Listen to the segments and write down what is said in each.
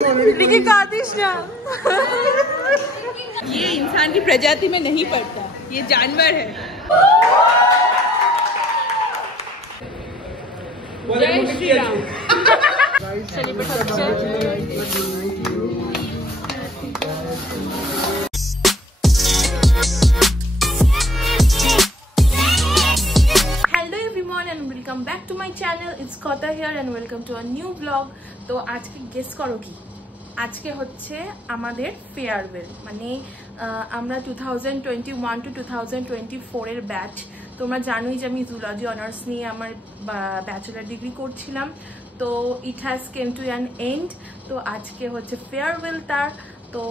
लेकिन कादिश ना ये इंसान की प्रजाति में नहीं पड़ता, ये जानवर है। जय Shri Ram. Welcome back to my channel, it's Katha here and welcome to a new blog. तो आज के गेस करो कि आज के होच्छे आमादेर फेयरवेल, माने आमरा 2021 टू 2024 एर बैच। तोमरा जानोई जे आमी जूलॉजी अनार्स निये आमार बैचलर डिग्री करछिलाम, तो it has came to an end. तो आज के होच्छे फेयरवेल तार, तो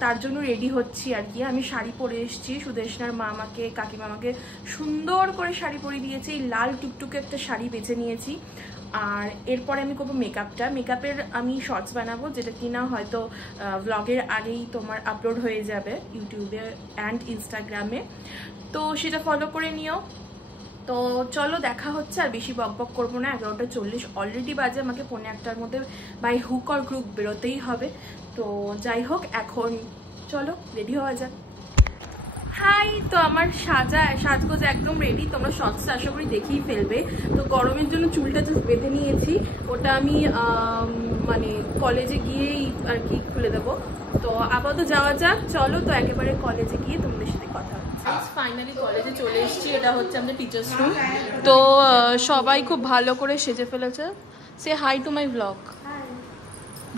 तार जोन्नो रेडी होच्छी आर कि। आमी शाड़ी परे एसेछि, सुदेशनार मा आमाके काकिमा आमाके सुंदर करे शाड़ी परिয়ে दिয়েছে। लाल टुकटुके একটা শাড়ি বেছে নিয়েছি। আর এরপরে আমি করব মেকআপটা। মেকআপের আমি শর্টস বানাবো, যেটা কিনা হয়তো ব্লগের আগেই তোমার আপলোড হয়ে যাবে ইউটিউবে অ্যান্ড ইনস্টাগ্রামে, তো সেটা ফলো করে নিও। তো চলো দেখা হচ্ছে, আর বেশি বক বক করবো না। 11:40 অলরেডি বাজে, আমাকে 1:45টার মধ্যে বাই হুক অর গ্রুপ বেরোতেই হবে। তো যাই হোক, এখন চলো রেডি হওয়া যাক। হাই, তো আমার সাজগোজ একদম রেডি, তোমরা শর্টস আশা করি দেখেই ফেলবে। তো গরমের জন্য চুলটা জাস্ট বেঁধে নিয়েছি, ওটা আমি মানে কলেজে গিয়েই আর কি খুলে দেবো। তো আপাতত যাওয়া যাক, চলো। তো একেবারে কলেজে গিয়ে তোমাদের সাথে কথা হচ্ছে। ফাইনালি কলেজে চলে এসেছি, এটা হচ্ছে আমাদের টিচার্স রুম। তো সবাই খুব ভালো করে সেজে ফেলেছে। সে হাই টু মাই ব্লগ।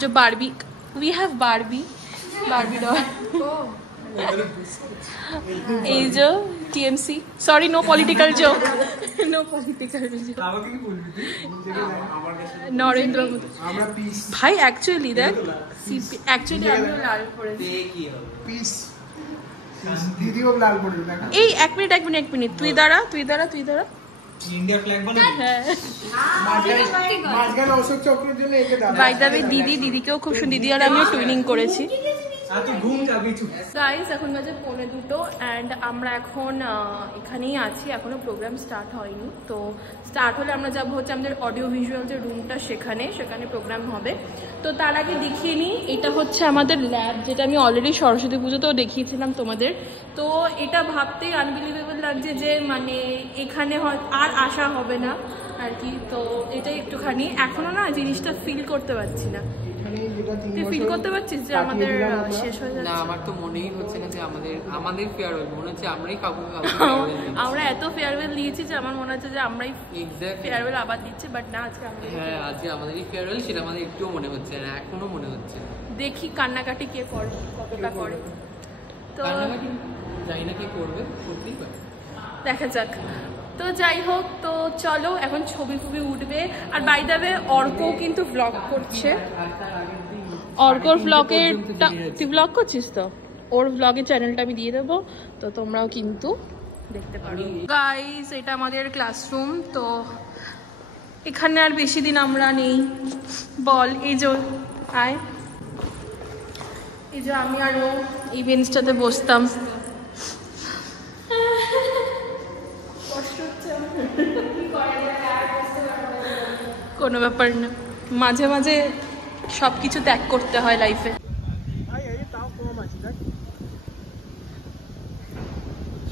যে Barbie, we have Barbie doll. এই যে TMC, sorry no political joke, no political joke. Narendra Modi ভাই, অ্যাকচুয়ালি দেখ, অ্যাকচুয়ালি আমিও লাল পরেছি। পিস দিদিও লাল পরেছে না। এই এক মিনিট, তুই দাঁড়া। ইন্ডিয়া ফ্ল্যাগ বানাবো। হ্যাঁ, মাঝখানে অশোক চক্রের জন্য একে দাও। বাই দ্য ওয়ে, দিদিকেও খুব সুন্দর, দিদি আর আমিও টুইনিং করেছি। গাইস, এখন বাজে 1:45 অ্যান্ড আমরা এখন এখানেই আছি, এখনো প্রোগ্রাম স্টার্ট হয়নি। তো স্টার্ট হলে আমরা যাবো হচ্ছে আমাদের অডিও ভিজুয়াল যে রুমটা, সেখানে প্রোগ্রাম হবে। তো তার আগে দেখিয়ে নিই, এটা হচ্ছে আমাদের ল্যাব, যেটা আমি অলরেডি সরস্বতী পুজোতেও দেখিয়েছিলাম তোমাদের। তো এটা ভাবতেই আনবিলিভেবল লাগছে যে মানে এখানে আর আসা হবে না আর কি। তো এটাই একটুখানি এখনো না জিনিসটা ফিল করতে পারছি না। তুই ফিল করতে পারছিস যে আমাদের শেষ হয়ে যাচ্ছে? না, আমার তো মনেই হচ্ছে না যে আমাদের ফেয়ারওয়েল, মনে হচ্ছে আমরা এত ফেয়ারওয়েল দিয়েছি যে আমার মনে হচ্ছে যে আমরাই ফেয়ারওয়েল আবার দিচ্ছি, বাট না, আজকে আজকে আমাদেরই ফেয়ারওয়েল, সেটা আমাদের একটুও মনে হচ্ছে না, এখনো মনে হচ্ছে। দেখি কান্নাকাটি কে করে, কতটা করে। তো জানি না কি করবে, করতেই পারে, দেখা যাক। তো যাই হোক, তো চলো এখন ছবি উঠবে। আর বাই দ্য ওয়ে, অর্কও কিন্তু ব্লগ করছে। অর্কর ব্লগের, তুই ব্লগ করছিস তো, ওর ব্লগের চ্যানেলটা আমি দিয়ে দেবো, তো তোমরাও কিন্তু দেখতে পারো। গাইস, এটা আমাদের ক্লাসরুম। তো এখানে আর বেশি দিন আমরা নেই, বল। এই যে আয়, এই যে আমি আর ও এই বেঞ্চটাতে বসতাম। কোনো ব্যাপার না, মাঝে মাঝে সবকিছু ত্যাগ করতে হয় লাইফে।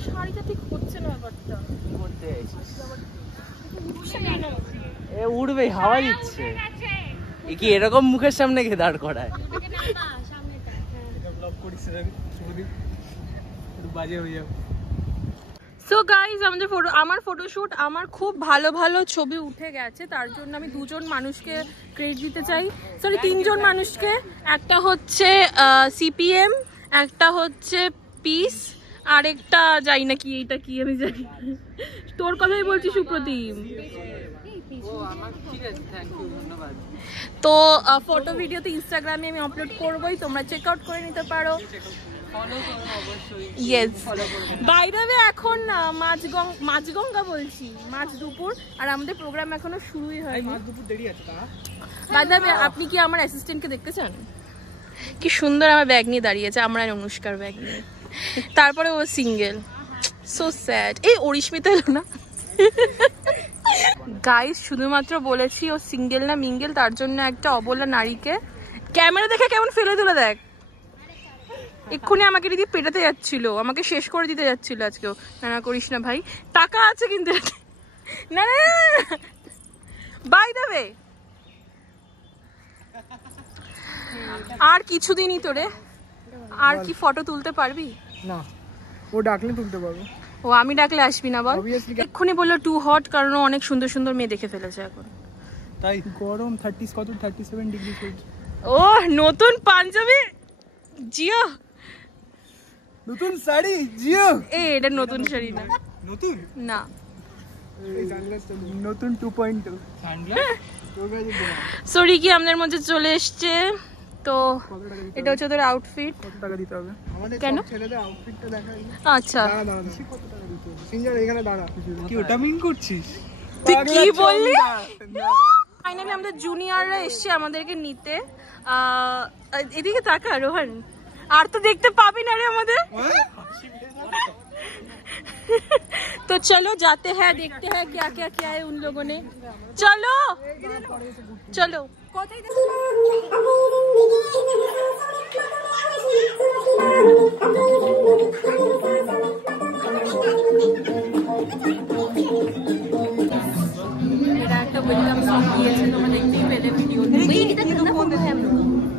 শাড়িটা ঠিক হচ্ছে না, ব্যাপারটা উড়বে, হাওয়া দিচ্ছে। কি এরকম মুখের সামনে গিয়ে দাঁড় করায়? বাজে হয়ে যাবে। সো গাইজ, আমার ফটোশুট, আমার খুব ভালো ছবি উঠে গেছে। তার জন্য আমি 2জন মানুষকে ক্রেডিট দিতে চাই, সরি 3জন মানুষকে। একটা হচ্ছে CPM, একটা হচ্ছে পিস, আর একটা জানি না কি, এইটা কি আমি জানি। তোর কথাই বলছি সুপ্রতিম। তো ফটো ভিডিও তো ইনস্টাগ্রামে আমি আপলোড করবোই, তোমরা চেক আউট করে নিতে পারো। বাইরে এখন মাঝগঙ্গা বলছি, মাঝ দুপুর, আর আমাদের প্রোগ্রাম এখনো শুরুই হয়নি। আপনি কি আমার অ্যাসিস্ট্যান্টকে দেখতে চান? কি সুন্দর আমার ব্যাগ নিয়ে দাঁড়িয়েছে, আমরা অনুষ্কার ব্যাগ নিয়ে। তারপরে ও সিঙ্গেল, সো স্যাড। এই অরিস্মিতা এলো না। গাইস, শুধুমাত্র বলেছি ও সিঙ্গেল না মিঙ্গেল, তার জন্য একটা অবলা নারীকে ক্যামেরা দেখে কেমন ফেলে দিল দেখ। এক্ষুনি আমাকে দিদি পেটাতে যাচ্ছিল, আমাকে শেষ করে দিতে যাচ্ছিল আজকেও। না করিস না ভাই, টাকা আছে কিন্তু। না না বাই দেবে আর কিছুদিনই তোরে। আর কি ফটো তুলতে পারবি? না, ও ডাকলে তুলতে পারবো। ও আমি ডাকলে আসবি না বল? এক্ষুনি বললো টু হট, কারণ অনেক সুন্দর সুন্দর মেয়ে দেখে ফেলেছে এখন। তাই গরম 30 কত 37 ডিগ্রি চলছে। ও নতুন পাঞ্জাবি জিও, নতুন শাড়ি জিও। এটা নতুন শাড়ি না, নতুন না নতুন 2.2 সরি কি আমাদের মধ্যে চলে এসছে। তো এটা হচ্ছে তোর আউটফিট। কত টাকা দিতে হবে? আমাদের কেন? ছেলেদের আউটফিটটা দেখাই। আচ্ছা দাঁড়া কত টাকা দিতে হবে? সিঙ্গার এখানে দাঁড়া। কি ওটা মিন করছিস? তুই কি বললি? ফাইনালি আমাদের জুনিয়ররা এসছে আমাদেরকে নিতে। এদিকে তাকা রোহন, আর তো দেখতে পাবি না রে আমাদের। तो चलो जाते हैं, देखते हैं क्या क्या किया है उन लोगों ने। चलो चलो मेरा एक वेलकम सॉन्ग दिए तो मैं देखते ही पहले वीडियो।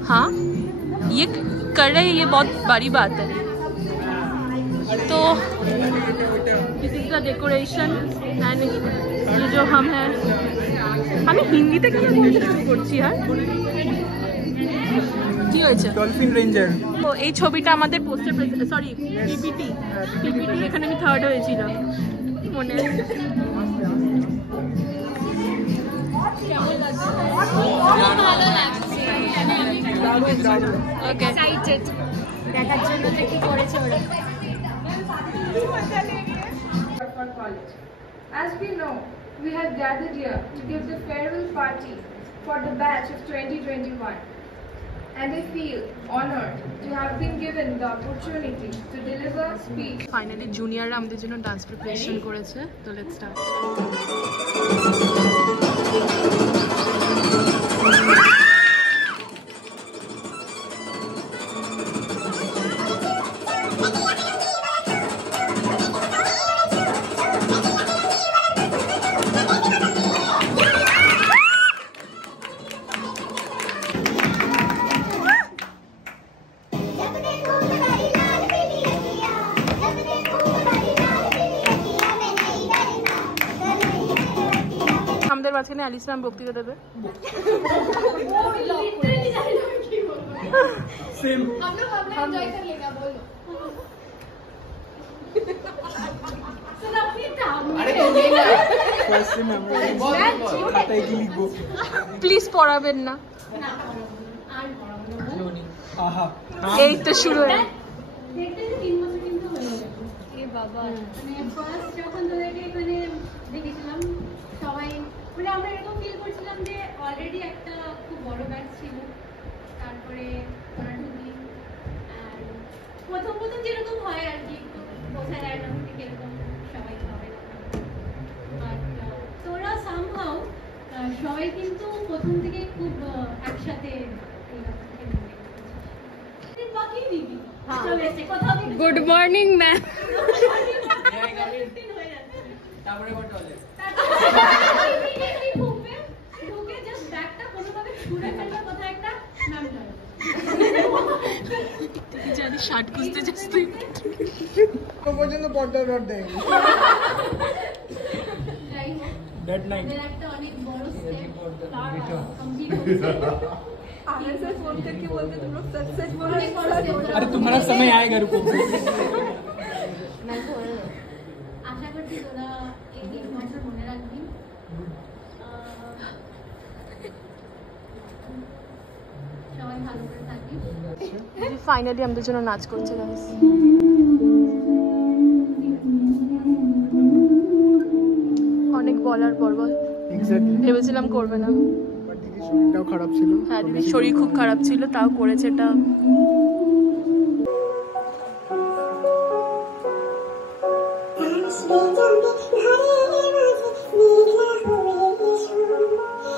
हाँ ये कर रहे हैं, ये बहुत बड़ी बात है। तो this is the decoration and ये जो हम हैं, আমি হিন্দিতে কেন বলতে শুরু করছি আর কি হয়েছে? Dolphin ranger. তো এই ছবিটা আমাদের পোস্টার, সরি পিপিটি, এখানে আমি থার্ড হয়েছিলাম মনে আছে। কেমন লাগছে? ভালো লাগছে, ওকে এক্সাইটেড দেখার জন্য যে কি করেছে ওরা। As we know, we have gathered here to give the farewell party for the batch of 2021, and I feel honored to have been given the opportunity to deliver a speech. Finally, juniorরা আমাদের জন্য dance preparation করেছে, তো let's start. আমাদের মাঝখানে আলী ইসলাম বক্তৃতা দেবে। Please পড়াবেন না, এই তো শুরু হয়ে বাবা। মানে ফার্স্ট যখন তোদেরকে এখানে দেখেছিলাম সবাই, মানে আমরা এরকম ফিল করছিলাম যে অলরেডি একটা খুব বড় ব্যাচ ছিল, তারপরে ওরা ঢুকলি প্রথম যেরকম হয় আর কি, বোঝা যায় না ঠিক এরকম সবাই হবে না, বাট তোরা সামহাউ সবাই কিন্তু প্রথম থেকে খুব একসাথে গুড মর্নিং ম্যাম। জানি শার্ট খুঁজতে যাস তুই পর্যন্ত পর্দা রড দেয়। ডেড নাইট একটা অনেক বড় স্টেপ फोन करके बोलते तुम लोग सच सच बोलो। अरे तुम्हारा समय आएगा, रुको। আশা করছি তোরা এই দিনটা মনে রাখবি। সবাই ভালো করে থাকিস। ফাইনালি আমাদের জন্য নাচ করছে গাইস। অনেক বলার পর বল, ভেবেছিলাম করবে না, শরীরটাও খারাপ ছিল। হ্যাঁ দিদির শরীর খুব খারাপ ছিল, তাও করেছে এটা।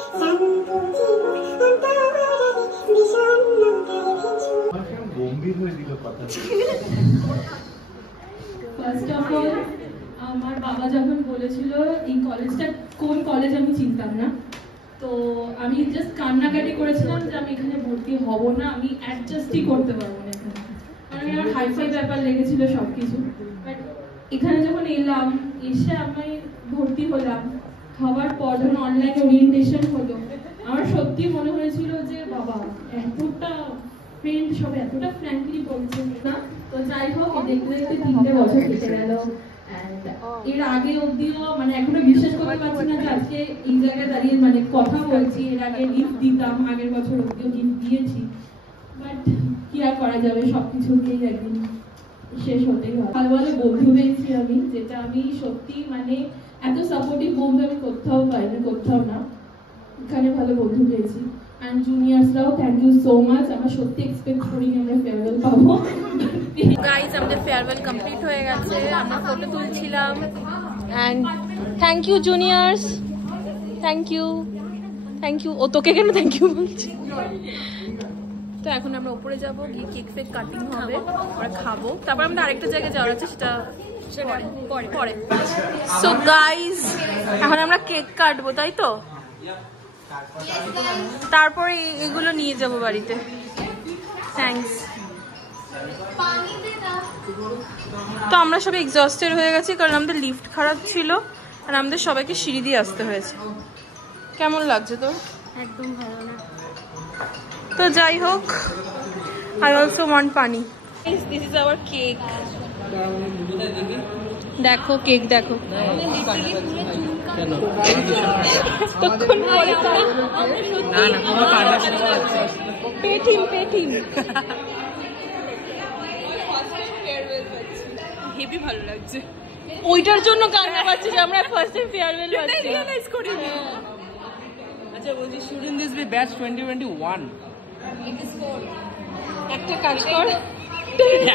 শান্ত জীবন অন্তরে ভীষণ ফার্স্ট অফ অল আমার বাবা যখন বলেছিল এই কলেজটা কোন কলেজ আমি চিনতাম না, তো আমি জাস্ট কান্নাকাটি করেছিলাম যে আমি এখানে ভর্তি হব না, আমি অ্যাডজাস্টই করতে পারবো না এখানে, কারণ আমার হাইফাই ব্যাপার লেগেছিল সবকিছু। বাট এখানে যখন এলাম, এসে আমি ভর্তি হলাম, হওয়ার পর যখন অনলাইনে ওরিয়েন্টেশন হলো, আমার সত্যি মনে হয়েছিল যে বাবা এতটা ফ্রেন্ড সব এতটা ফ্র্যাঙ্কলি বলছে না। তো যাই হোক, দেখতে দেখতে 3টে বছর কেটে গেল। এর আগে অব্দিও মানে এখনো বিশ্বাস করতে পারছি না যে আজকে এই জায়গায় দাঁড়িয়ে মানে কথা বলছি। এর আগে গিফট দিতাম, আগের বছর অব্দিও গিফট দিয়েছি, বাট কি আর করা যাবে, সবকিছুকেই একদিন শেষ হতেই হয়। ভালো ভালো বন্ধু পেয়েছি আমি, যেটা আমি সত্যি মানে এত সাপোর্টিভ বন্ধু আমি কোথাও পাইনি, কোথাও না। এখানে ভালো বন্ধু পেয়েছি। অ্যান্ড জুনিয়র্সরাও থ্যাংক ইউ সো মাচ। আমরা সত্যি এক্সপেক্ট করিনি আমরা ফেয়ারওয়েল পাবো। গাইজ, আমাদের ফেয়ারওয়েল কমপ্লিট হয়ে গেছে, আমরা ফটো তুলছিলাম। And thank you juniors, thank you, thank you. ও তোকে কেন থ্যাংক ইউ বলছি? তো এখন আমরা উপরে যাবো, গিয়ে কেক ফেক কাটিং হবে, আমরা খাবো, তারপর আমাদের আরেকটা জায়গায় যাওয়ার আছে, সেটা পরে। সো গাইজ, এখন আমরা কেক কাটবো, তাই তো? তারপরে এগুলো নিয়ে যাবো বাড়িতে। থ্যাঙ্কস। তো আমরা সবাই এক্সস্টেড হয়ে গেছি, কারণ আমাদের লিফট খারাপ ছিল আর আমাদের সবাইকে সিঁড়ি দিয়ে আসতে হয়েছে। কেমন লাগছে তোর? একদম ভালো না। তো যাই হোক, আই অলসো ওয়ান্ট পানি। This is our cake. দেখো কেক, দেখো। হেভি ভালো লাগছে। ওইটার জন্য কান্না পাচ্ছি যে আমরা ফার্স্ট টাইম ফেয়ারওয়েল পাচ্ছি। রিয়েলাইজ করিনি। আচ্ছা বলছি, শুডন্ট দিস বি ব্যাচ 2021? একটা কাজ কর,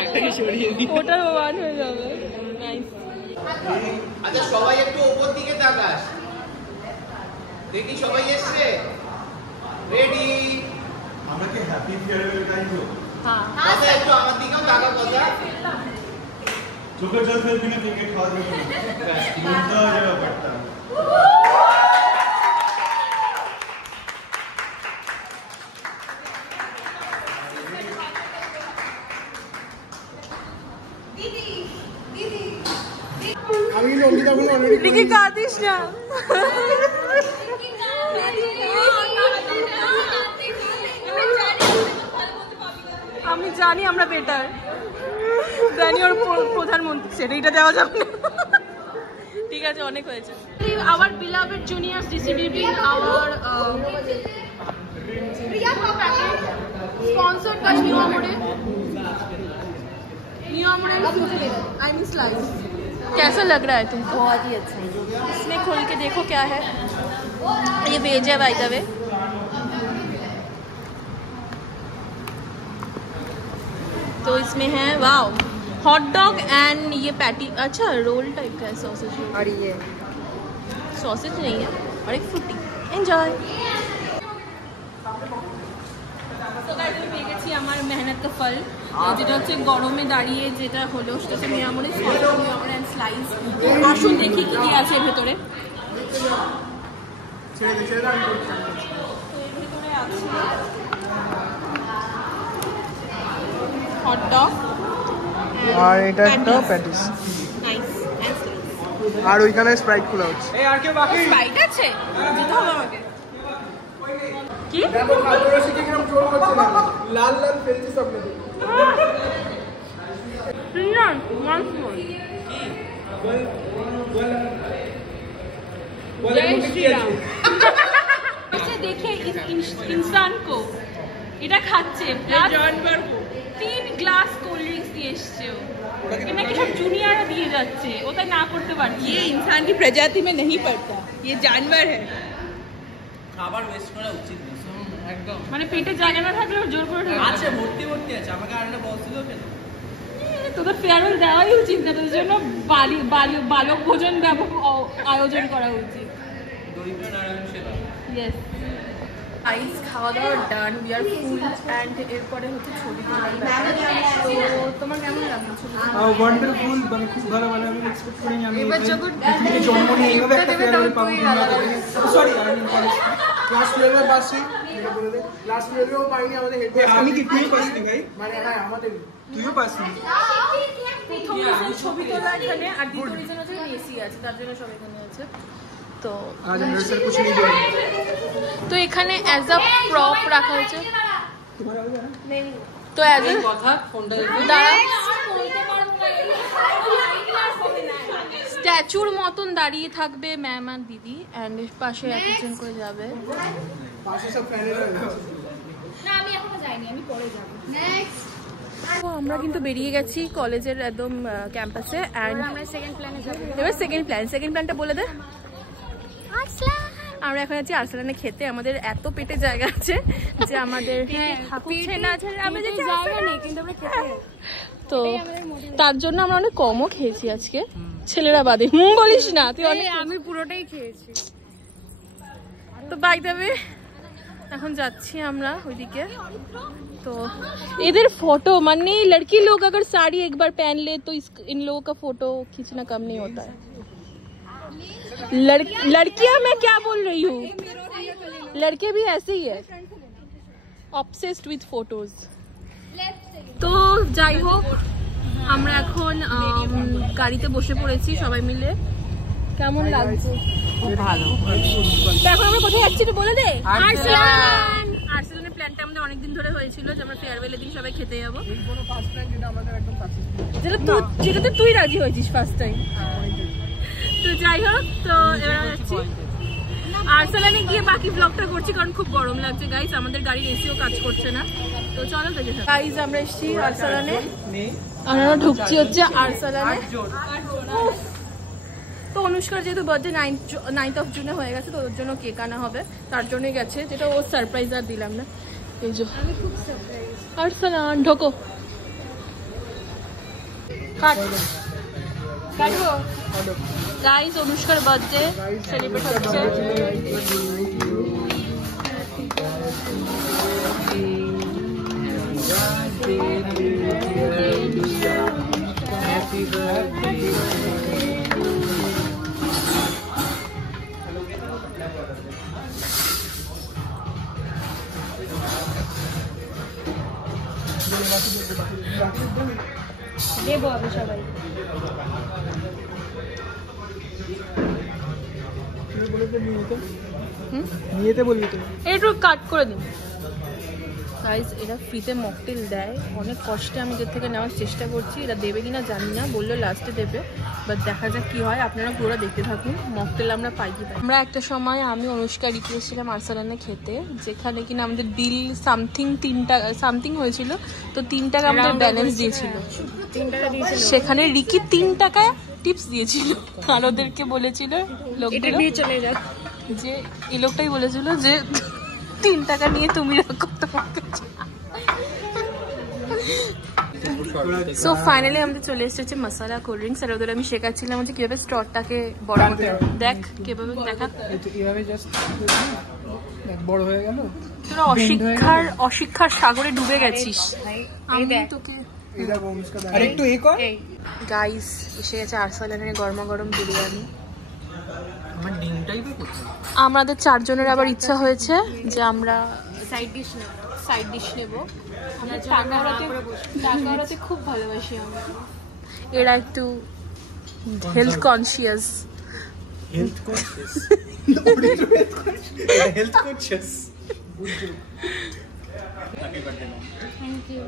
একটাকে সরিয়ে দিই, ওটা ওয়ান হয়ে যাবে। নাইস। আচ্ছা সবাই একটু উপর দিকে তাকাস, দেখি সবাই এসছে। রেডি? আমরা কি হ্যাপি ফেয়ারওয়েল গাইবো? হ্যাঁ, আচ্ছা একটু আমার দিকেও তাকা কথা। চোখের জল ফেলবি না, কেকে খাওয়া যাবে না, বুঝতে হবে ব্যাপারটা। আমি কিন্তু অঙ্কিতাগুলো অলরেডি লিখে কাঁদিস না। আমি জানি আমরা বেটার, জানি ওর প্রধানমন্ত্রী, সেটা দেওয়া যাবে না। ঠিক আছে, অনেক হয়েছে। Our beloved juniors DCBB, our sponsored by New Amore I mean slice। कैसा लग रहा है तुमको? बहुत ही अच्छा है। इसमें खोल के देखो क्या है। ये वेज है बाय द वे। तो इसमें है वाओ हॉट डॉग एंड ये पैटी, अच्छा रोल टाइप का है, सॉसेज रोल। और ये सॉसेज नहीं है, और एक फ्रूटी। एंजॉय। পেয়েছি আমার মেহনত কা ফল, যেটা হচ্ছে গরমে দাঁড়িয়ে যেটা হলো, সেটা হচ্ছে মিয়ামোরে অ্যান্ড স্লাইস। আসুন দেখি কি কি আছে ভেতরে। তো এর ভেতরে আছে হট ডগ আর এটা একটা প্যাটিস, নাইস এন্ড স্লাইস। আর ওইখানে স্প্রাইট খোলা হচ্ছে। এই আর কেউ বাকি? স্প্রাইট আছে, যেতে হবে আমাকে। কি দেখো খাদ্যরস কি কিরকম জোর করছে না, লাল লাল ফেলছে সব মেরে। देखे इस इंसान को এটা খাচ্ছে, জানবার 3 গ্লাস কোল্ড ড্রিঙ্কস দিয়ে এসছে। ও নাকি সব জুনিয়ররা দিয়ে যাচ্ছে, ও তাই না করতে পারছে। ये इंसान की प्रजाति में नहीं पड़ता, ये जानवर है। খাবার ওয়েস্ট করা উচিত না একদম। মানে পেটে জায়গা না থাকলে ওর জোর করে আছে, ভর্তি ভর্তি আছে, আমাকে আরেকটা বলছিল কেন? তোদের ফেয়ারওয়েল দেওয়াই উচিত না, তোদের জন্য বালক ভোজন আয়োজন করা উচিত। দরিদ্র নারায়ণ সেবা। ইয়েস। আইস খাওয়া দাওয়া ডান, উই আর ফুল অ্যান্ড এরপরে হচ্ছে ছবি তোলার ব্যাপার। তো তোমার কেমন লাগলো ছবি? ওয়ান্ডারফুল, মানে খুব ভালো। মানে আমি এক্সপেক্ট করিনি আমি পৃথিবীতে জন্ম নিয়ে এইভাবে একটা ফেয়ারওয়েল পাবো। সরি, আমি ক্লাস 12 এর পাশে যেটা বলে দে, ক্লাস 12 এও পাইনি আমাদের হেড। আমি কি তুইও পাসনি ভাই? মানে হ্যাঁ, আমাদের তুইও পাসনি। প্রথম রিজন ছবি তোলা এখানে, আর দ্বিতীয় রিজন হচ্ছে এসি আছে, তার জন্য সব এখানে আছে। তো আজ আমরা স্যার কিছু नहीं देंगे। তো এখানে অ্যাজ আ প্রপ রাখা হয়েছে। তো অ্যাজ আ কথা ফোনটা স্ট্যাচুর মতন দাঁড়িয়ে থাকবে ম্যাম আর দিদি, অ্যান্ড পাশে একজন করে যাবে। পাশে সব ফ্যানেরা না, আমি এখনো যাইনি, আমি পরে যাব। নেক্সট তো আমরা কিন্তু বেরিয়ে গেছি কলেজের একদম ক্যাম্পাসে, অ্যান্ড আমরা সেকেন্ড প্ল্যানে যাব। এবার সেকেন্ড প্ল্যানটা বলে দে। আমরা এখন আছি আরসালানে খেতে। আমাদের এত পেটে জায়গা আছে যে আমাদের তো তার জন্য আমরা অনেক কমও খেয়েছি আজকে, ছেলেরা বাদে। বলিস না তুই অনেক, আমি পুরোটাই খেয়েছি। তো বাই দেবে এখন যাচ্ছি আমরা ওইদিকে। तो इधर फोटो माने लड़की लोग अगर साड़ी एक बार पहन ले तो इन लोगों का फोटो खींचना कम नहीं होता है। लड़कियां मैं क्या बोल रही हूँ, लड़के भी ऐसे ही है, ऑब्सेस्ड विथ फोटोज। তো যাই হোক আমরা এখন গাড়িতে বসে পড়েছি সবাই মিলে। কেমন লাগছে? ভালো। তো এখন আমরা কোথায় যাচ্ছি তো বলে দে। আর্সেনালের প্ল্যানটা আমাদের অনেকদিন ধরে হয়েছিল যে আমরা ফেয়ারওয়েলের দিন সবাই খেতে যাবো। এই কোনো ফার্স্ট প্ল্যান যেটা আমাদের একদম সাকসেসফুল, যেটাতে তুই রাজি হয়েছিস ফার্স্ট টাইম। তো যাই হোক, তো এবার যাচ্ছি আর্সেনালে গিয়ে বাকি ব্লগটা করছি কারণ খুব গরম লাগছে গাইস, আমাদের গাড়ির এসিও কাজ করছে না। তো চলো দেখে গাইস আমরা এসেছি আর্সেনালে, আমরা ঢুকছি হচ্ছে আর্সেনালে। তো অনুষ্কার যেহেতু বার্থডে 9th of June হয়ে গেছে, তো ওর জন্য কেক আনা হবে, তার জন্যই গেছে, যেটা ও সারপ্রাইজ আর দিলাম না। এই যে আমি খুব সারপ্রাইজ। আর্সেনাল ঢোকো, কাটবো গাইস। অনুষ্কার বার্থডে সেলিব্রেট হচ্ছে। দেবো আমি সবাই। নিয়েতে বলবি তো একটু কাট করে দিন গাইস। এরা ফ্রিতে মকটেল দেয়, অনেক কষ্টে আমি এদের থেকে নেওয়ার চেষ্টা করছি, এরা দেবে কিনা জানি না, বললো লাস্টে দেবে, বাট দেখা যাক কি হয়। আপনারা পুরো দেখতে থাকুন মকটেল আমরা পাই কি পাই। আমরা একটা সময় আমি অনুষ্কা রিকোয়েস্টছিলাম আর্সেনালে খেতে, যেখানে কিনা আমাদের বিল সামথিং হয়েছিল, তো 3 টাকা আমাদের ব্যালেন্স দিয়েছিল, সেখানে রিকি 3 টাকায় টিপস দিয়েছিল, আর ওদেরকে বলেছিল লোকগুলো যে এই লোকটাই বলেছিল যে 3 টাকা নিয়ে তুমি রাখো তোমাকে। সো ফাইনালি আমাদের চলে এসেছে মশলা কোল্ড ড্রিঙ্কস, আর ওদের আমি শেখাচ্ছিলাম যে কিভাবে স্ট্রটাকে বড় করতে হবে। দেখ কিভাবে, দেখা এইভাবে জাস্ট বড় হয়ে গেল। তোরা অশিক্ষার সাগরে ডুবে গেছিস। আমি তোকে আর একটু এই কর। গাইস এসে গেছে আর্সেনালের গরমাগরম বিরিয়ানি। আমাদের 4 জনের আবার ইচ্ছা হয়েছে যে আমরা সাইড ডিশ নেব। আমরা টাকা ওড়াতে খুব ভালোবাসি আমরা। এরা একটু হেলথ কনসিয়াস। Thank you.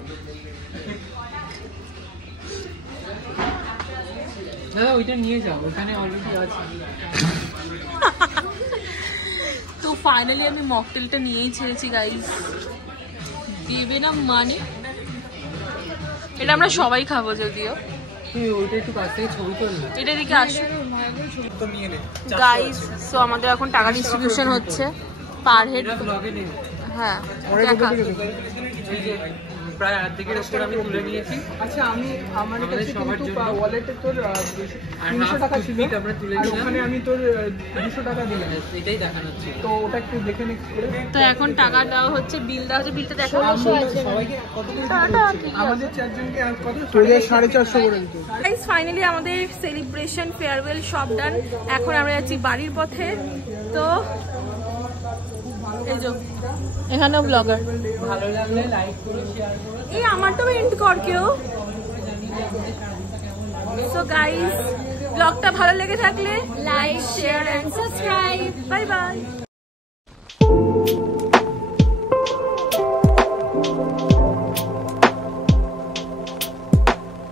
দাদা ওইটা নিয়ে যাও, ওখানে অলরেডি আছে। তো ফাইনালি আমি মকটেলটা নিয়েই ছেড়েছি গাইস। দেবে না মানে এটা আমরা সবাই খাবো, যদিও ওইটা একটু কাছ থেকে ছবি তোল না, এটা দিকে আসো গাইস। সো আমাদের এখন টাকা ডিস্ট্রিবিউশন হচ্ছে পার হেড। হ্যাঁ প্রায় অর্ধেকের উপর আমি তুলে নিয়েছি। আচ্ছা আমার কাছে কিন্তু ওয়ালেটে তোর 300 টাকা ছিল, আমরা তুলে আর ওখানে আমি তোর 200 টাকা দিলাম, এটাই দেখানো ছিল। তো ওটা একটু দেখে নে করে। তো এখন টাকা দেওয়া হচ্ছে, বিল দেওয়া হচ্ছে, বিলটা দেখানো হচ্ছে। সবাইকে কত করে আমাদের চারজনকে কত 450 করে দিত। গাইস ফাইনালি আমাদের সেলিব্রেশন ফেয়ারওয়েল সব ডান। এখন আমরা যাচ্ছি বাড়ির পথে। তো এই যে এখানেও ব্লগার, ভালো লাগলে লাইক করো, শেয়ার করো। এই আমারটাও এন্ড কর কেউ। সো গাইস ব্লগটা ভালো লেগে থাকলে like, share and subscribe. Bye by.